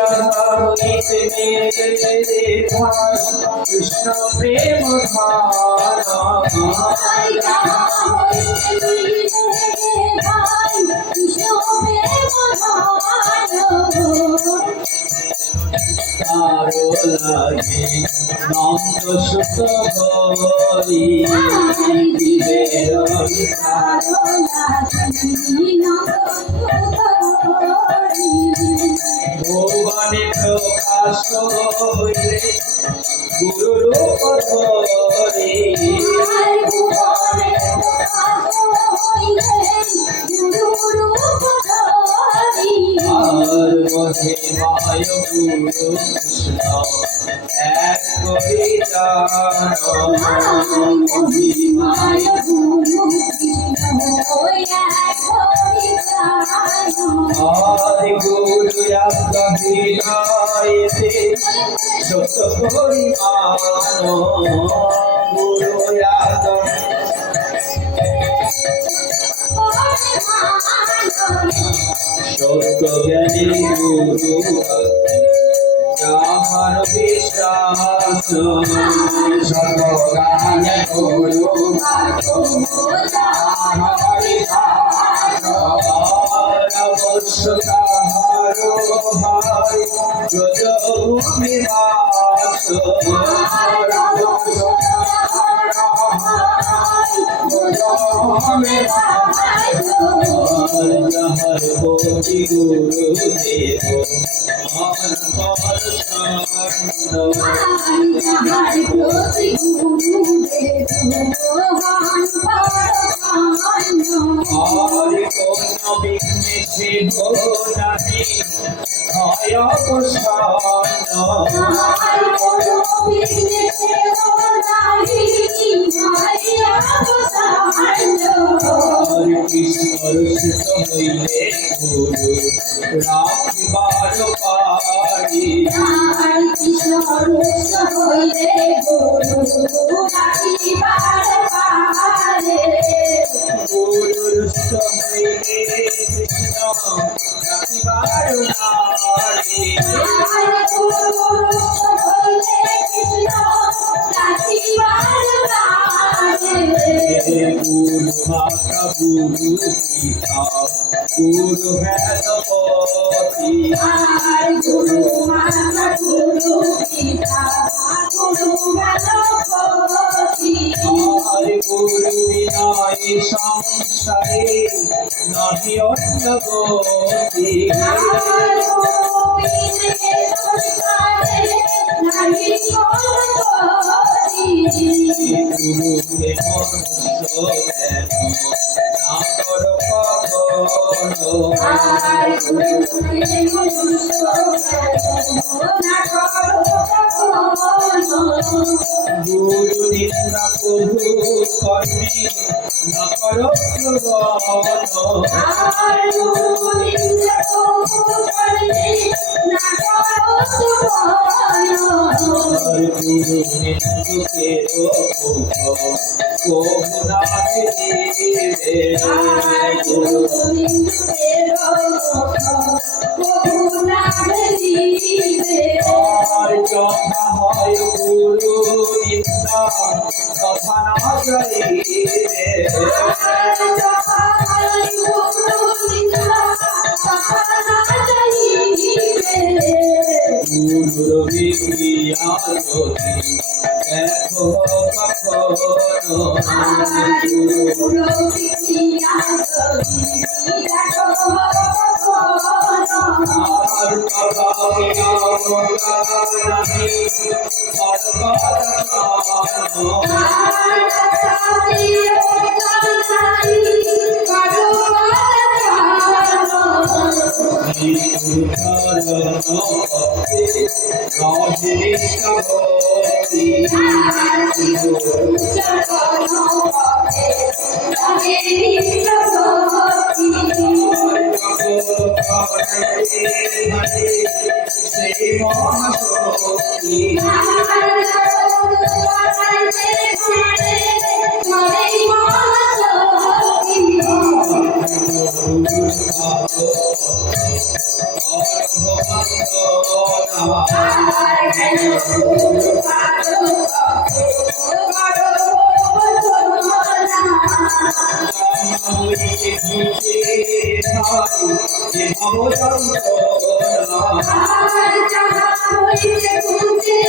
হইতে মেরে ভাই কৃষ্ণ প্রেম ধারা তারো লাগে নন্দ সুত হরি ভুবনে প্রকাশ হইলে গুরু রূপ ধরে আর মহিমায় গুরু কৃষ্ণ এক করে জানো মহিমায় গুরু কৃষ্ণ আর গুরু বিদায়তে সত্য পরিমাণ গুরু সত্য জ্ঞানী গুরু যাহার বিশ্বাস সর্বজ্ঞানে গুরু অবশ্য তাহার ভাই যজভূমি বাস যাহার প্রতি গুরু দেব কৃষ্ণর সুত হইলে গুরু রাখিবার পারি কৃষ্ণর সুত হইলে গুরু রাখিবার পারে গুরুর সুত হইলে কৃষ্ণ রাখিবার নারী গুরু মাতা গুরু পিতা গুরু ভেদপতি গুরু মাতা গুরু পিতা গুরু ভেদপতি আর গুরু বিনায় সংসারে নাহি অন্য গতি গুরুকে মনুষ্য জ্ঞান না কর গুরু নিন্দা প্রভু কর্মে না কর গুরু নিন্দুকে আর যথা হয় গুরু নিন্দা তথা না যাইবে গুরুর বিক্রিয়া যদি দেখো কখনো আর আর কেন গুরু পাদ আর যাহা হইতে খুঁজে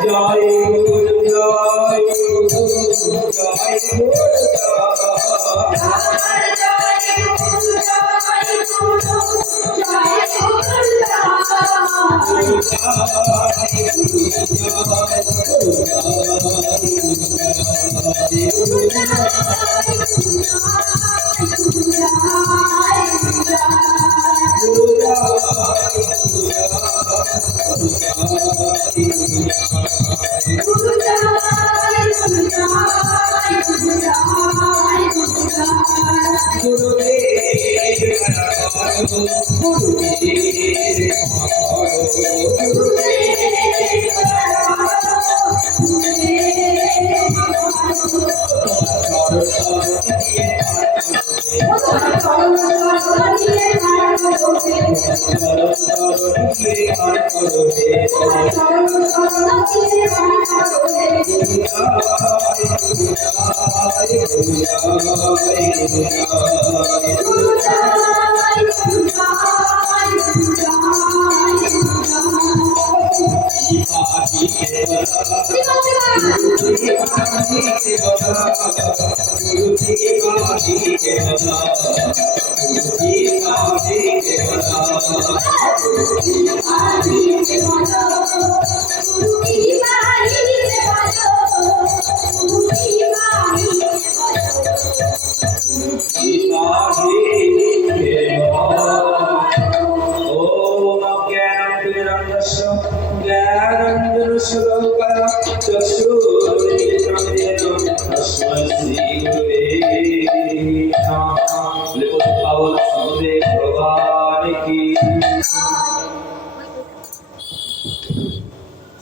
Jai Thank you.